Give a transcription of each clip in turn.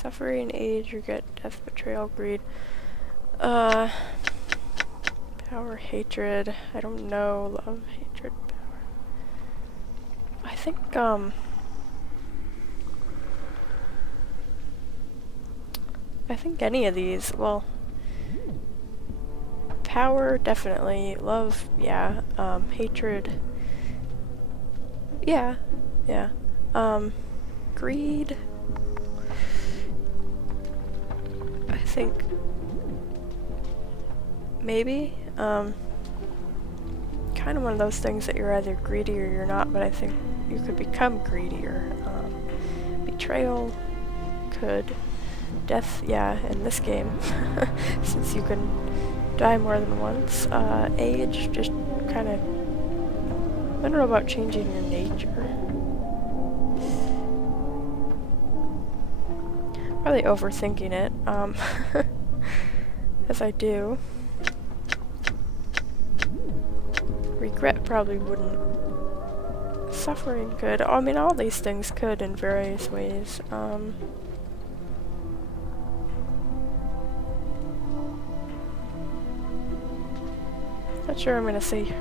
Suffering, age, regret, death, betrayal, greed. Power, hatred. I don't know. Love, hatred, power. I think any of these. Well, power, definitely. Love, yeah. Hatred. Yeah. Yeah. Greed. I think maybe. Kind of one of those things that you're either greedy or you're not, but I think you could become greedier. Betrayal could. Death, yeah, in this game, since you can die more than once. Age, just kind of, I don't know about changing your nature. Probably overthinking it, as I do. Regret probably wouldn't. Suffering could. I mean, all these things could in various ways. Not sure I'm gonna say.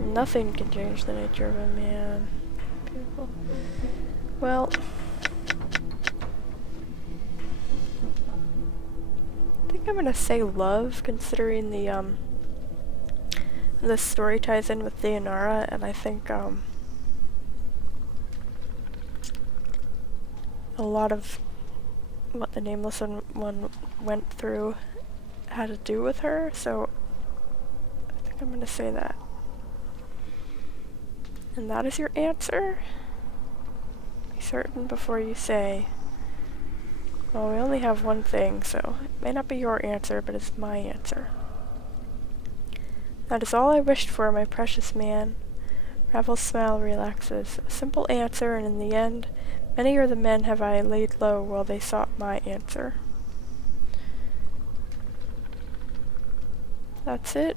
Nothing can change the nature of a man. Beautiful. Well, I think I'm gonna say love, considering the story ties in with Dayanara, and I think a lot of what the Nameless one went through had to do with her, so I think I'm gonna say that. And that is your answer? Be certain before you say. Well, we only have one thing, so it may not be your answer, but it's my answer. That is all I wished for, my precious man. Ravel's smile relaxes. A simple answer, and in the end, many are the men have I laid low while they sought my answer. That's it.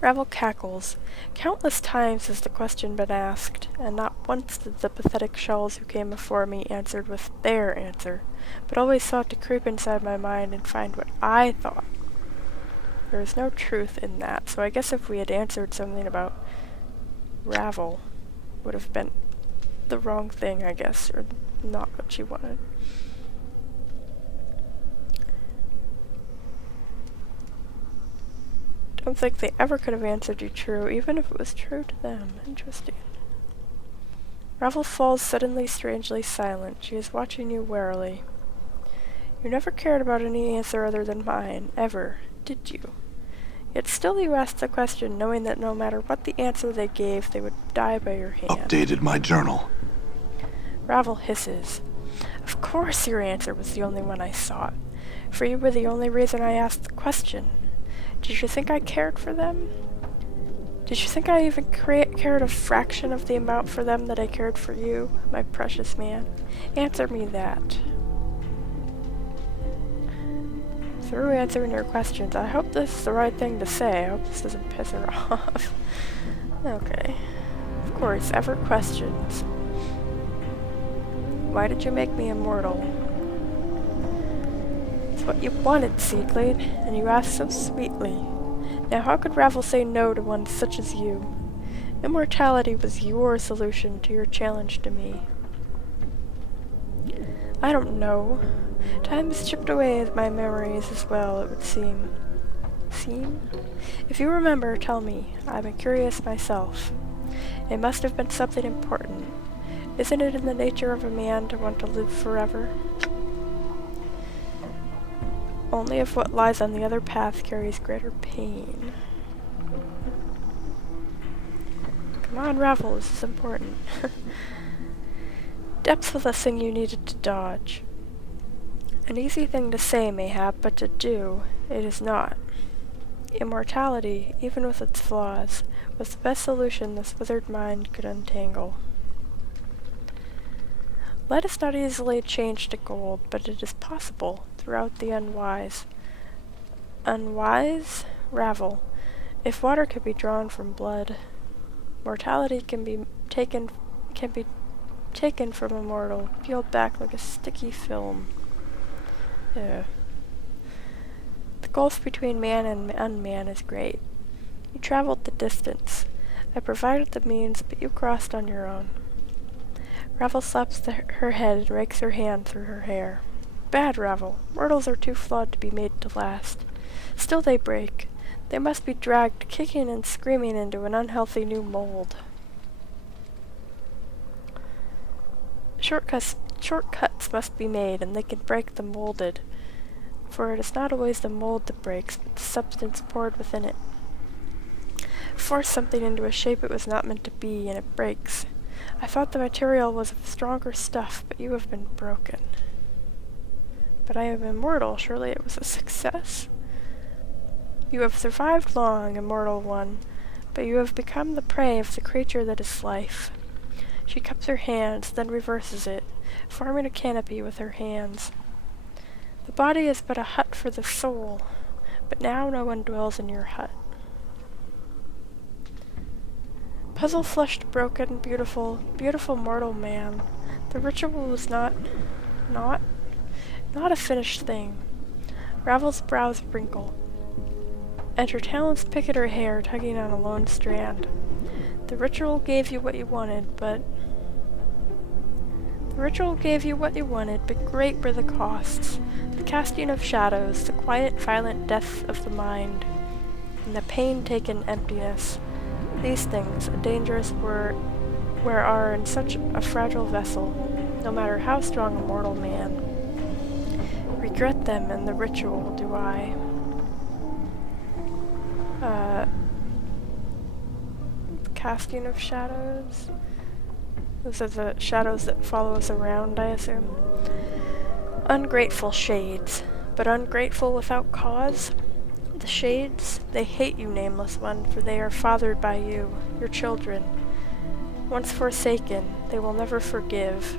Ravel cackles. Countless times has the question been asked, and not once did the pathetic shells who came before me answered with their answer, but always sought to creep inside my mind and find what I thought. There is no truth in that, so I guess if we had answered something about Ravel, would have been the wrong thing, I guess, or not what she wanted. Don't think they ever could have answered you true, even if it was true to them. Interesting. Ravel falls suddenly strangely silent. She is watching you warily. You never cared about any answer other than mine, ever, did you? Yet still you asked the question, knowing that no matter what the answer they gave, they would die by your hand. Updated my journal. Ravel hisses. Of course your answer was the only one I sought, for you were the only reason I asked the question. Did you think I cared for them? Did you think I even cared a fraction of the amount for them that I cared for you, my precious man? Answer me that. Through answering your questions, I hope this is the right thing to say. I hope this doesn't piss her off. Okay. Of course, ever questions. Why did you make me immortal? It's what you wanted, Seedblade, and you asked so sweetly. Now how could Ravel say no to one such as you? Immortality was your solution to your challenge to me. I don't know. Time has chipped away at my memories as well, it would seem. Seem? If you remember, tell me. I'm curious myself. It must have been something important. Isn't it in the nature of a man to want to live forever? Only if what lies on the other path carries greater pain. Come on, Ravel, this is important. Depth was the thing you needed to dodge. An easy thing to say, mayhap, but to do, it is not. Immortality, even with its flaws, was the best solution this withered mind could untangle. Lead is not easily changed to gold, but it is possible throughout the unwise. Unwise? Ravel. If water could be drawn from blood. Mortality can be taken from a mortal, peeled back like a sticky film. Yeah. The gulf between man and unman is great. You traveled the distance. I provided the means, but you crossed on your own. Ravel slaps her head and rakes her hand through her hair. Bad, Ravel. Mortals are too flawed to be made to last. Still they break. They must be dragged kicking and screaming into an unhealthy new mold. Shortcuts must be made, and they can break the molded. For it is not always the mold that breaks, but the substance poured within it. Force something into a shape it was not meant to be, and it breaks. I thought the material was of stronger stuff, but you have been broken. But I am immortal, surely it was a success? You have survived long, immortal one, but you have become the prey of the creature that is life. She cups her hands, then reverses it, forming a canopy with her hands. The body is but a hut for the soul, but now no one dwells in your hut. Puzzle-flushed, broken, beautiful mortal man. The ritual was not a finished thing. Ravel's brows wrinkle, and her talons pick at her hair, tugging on a lone strand. The ritual gave you what you wanted, but great were the costs. The casting of shadows, the quiet, violent death of the mind, and the pain-taken emptiness. These things, a dangerous where are in such a fragile vessel, no matter how strong a mortal man. Regret them and the ritual, do I. Casting of shadows? Those are the shadows that follow us around, I assume. Ungrateful shades, but ungrateful without cause? The shades, they hate you, nameless one, for they are fathered by you, your children. Once forsaken, they will never forgive.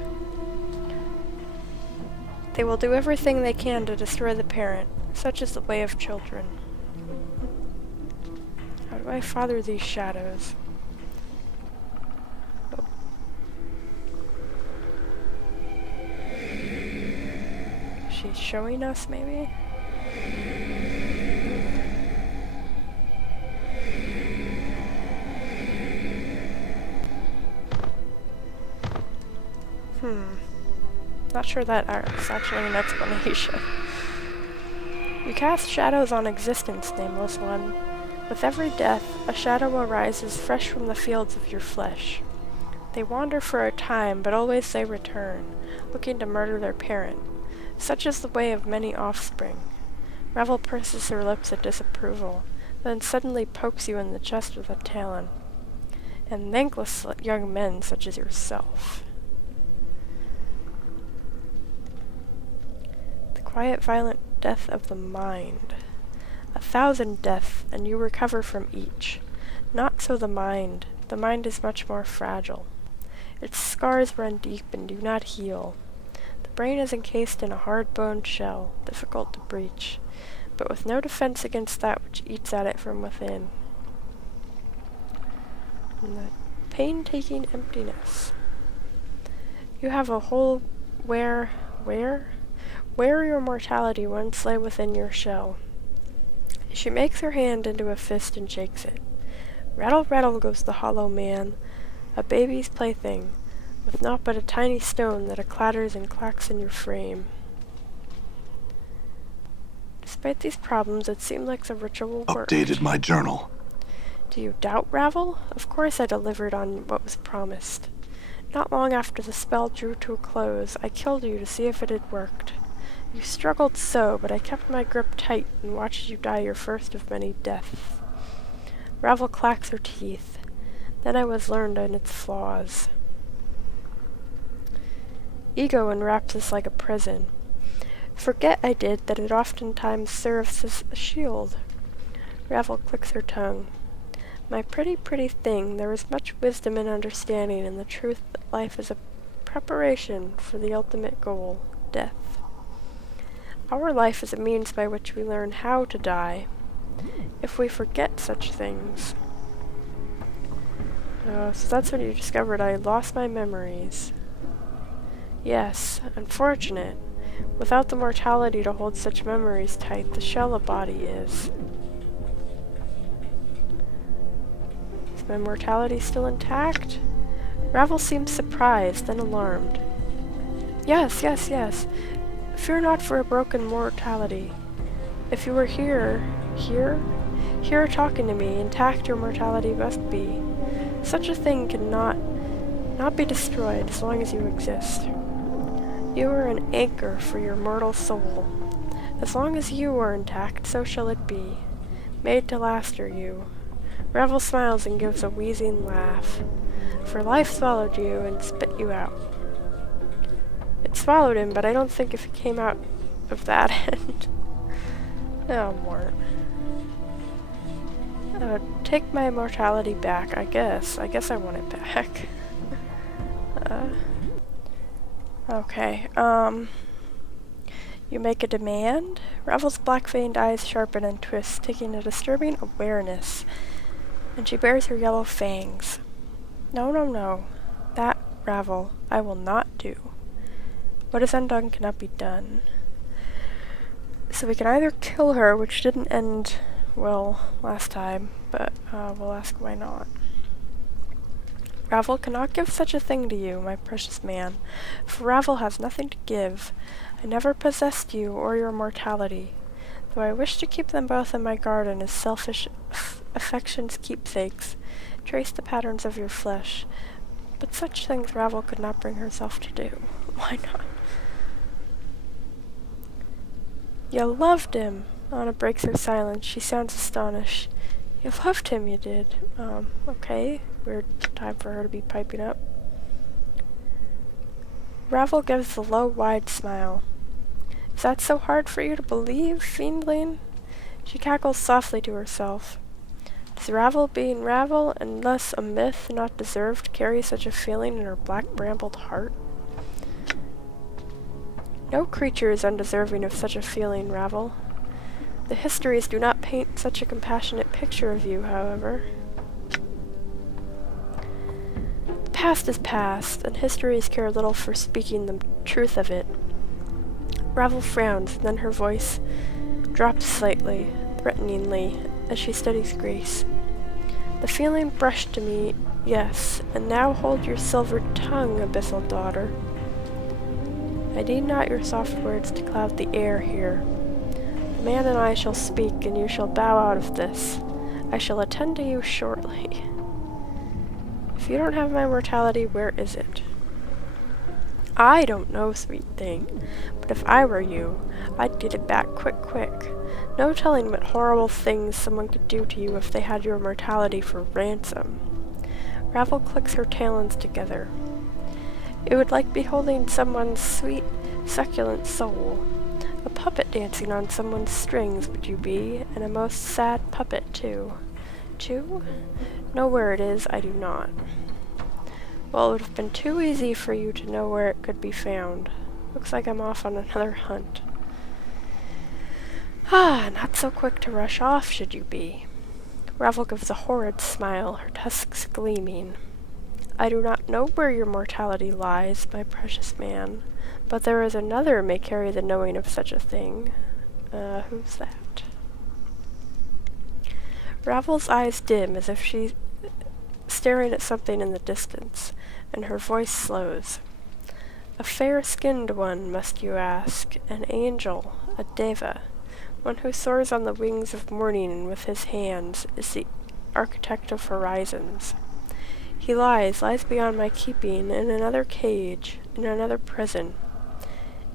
They will do everything they can to destroy the parent. Such is the way of children. How do I father these shadows? Oh. She's showing us, maybe? Not sure that is actually an explanation. You cast shadows on existence, nameless one. With every death, a shadow arises fresh from the fields of your flesh. They wander for a time, but always they return, looking to murder their parent. Such is the way of many offspring. Ravel purses her lips at disapproval, then suddenly pokes you in the chest with a talon. And thankless young men such as yourself. Quiet, violent death of the mind. 1,000 deaths, and you recover from each. Not so the mind. The mind is much more fragile. Its scars run deep and do not heal. The brain is encased in a hard-boned shell, difficult to breach, but with no defense against that which eats at it from within. And the pain-taking emptiness. You have a hole where your mortality once lay within your shell. She makes her hand into a fist and shakes it. Rattle, rattle goes the hollow man, a baby's plaything, with naught but a tiny stone that clatters and clacks in your frame. Despite these problems, it seemed like the ritual worked. Updated my journal. Do you doubt, Ravel? Of course I delivered on what was promised. Not long after the spell drew to a close, I killed you to see if it had worked. You struggled so, but I kept my grip tight and watched you die your first of many deaths. Ravel clacks her teeth. Then I was learned in its flaws. Ego enwraps us like a prison. Forget I did that it oftentimes serves as a shield. Ravel clicks her tongue. My pretty, pretty thing, there is much wisdom and understanding in the truth that life is a preparation for the ultimate goal, death. Our life is a means by which we learn how to die. If we forget such things... So that's when you discovered I lost my memories. Yes, unfortunate. Without the mortality to hold such memories tight, the shell a body is. Is my mortality still intact? Ravel seems surprised, then alarmed. Yes, yes, yes. Fear not for a broken mortality. If you were here talking to me, intact your mortality must be. Such a thing cannot not be destroyed as long as you exist. You are an anchor for your mortal soul. As long as you are intact, so shall it be. Made to last are you. Ravel smiles and gives a wheezing laugh. For life swallowed you and spit you out. It swallowed him, but I don't think if he came out of that end. Oh, Mort. Take my immortality back, I guess. I guess I want it back. Okay, you make a demand? Ravel's black-veined eyes sharpen and twist, taking a disturbing awareness, and she bares her yellow fangs. No, no, no. That, Ravel, I will not do. What is undone cannot be done. So we can either kill her, which didn't end well last time, but we'll ask why not. Ravel cannot give such a thing to you, my precious man, for Ravel has nothing to give. I never possessed you or your mortality, though I wish to keep them both in my garden as selfish affection's keepsakes, trace the patterns of your flesh, but such things Ravel could not bring herself to do. Why not? You loved him! Anna breaks her silence. She sounds astonished. You loved him, you did. Okay. Weird time for her to be piping up. Ravel gives the low, wide smile. Is that so hard for you to believe, fiendling? She cackles softly to herself. Does Ravel being Ravel, and thus a myth not deserved, carry such a feeling in her black-brambled heart? No creature is undeserving of such a feeling, Ravel. The histories do not paint such a compassionate picture of you, however. The past is past, and histories care little for speaking the truth of it. Ravel frowns, and then her voice drops slightly, threateningly, as she studies Grace. The feeling brushed to me, yes, and now hold your silvered tongue, abyssal daughter. I need not your soft words to cloud the air here. The man and I shall speak, and you shall bow out of this. I shall attend to you shortly. If you don't have my mortality, where is it? I don't know, sweet thing, but if I were you, I'd get it back quick, quick. No telling what horrible things someone could do to you if they had your mortality for ransom. Ravel clicks her talons together. It would like beholding someone's sweet, succulent soul. A puppet dancing on someone's strings would you be, and a most sad puppet, too. Too? Know where it is, I do not. Well, it would have been too easy for you to know where it could be found. Looks like I'm off on another hunt. Ah, not so quick to rush off, should you be. Ravel gives a horrid smile, her tusks gleaming. I do not know where your mortality lies, my precious man, but there is another may carry the knowing of such a thing. Who's that? Ravel's eyes dim as if she's staring at something in the distance, and her voice slows. A fair-skinned one, must you ask, an angel, a deva, one who soars on the wings of morning and with his hands is the architect of horizons. He lies beyond my keeping, in another cage, in another prison.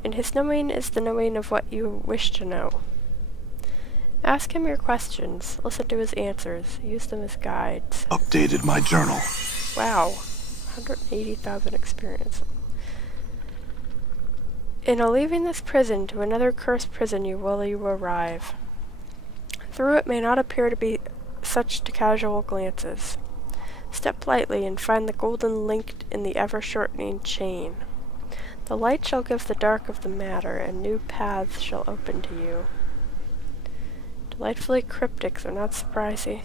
And his knowing is the knowing of what you wish to know. Ask him your questions, listen to his answers, use them as guides. Updated my journal. Wow, 180,000 experience. In a leaving this prison to another cursed prison you arrive. Through it may not appear to be such to casual glances. Step lightly and find the golden link in the ever-shortening chain. The light shall give the dark of the matter, and new paths shall open to you. Delightfully cryptic, though not surprising.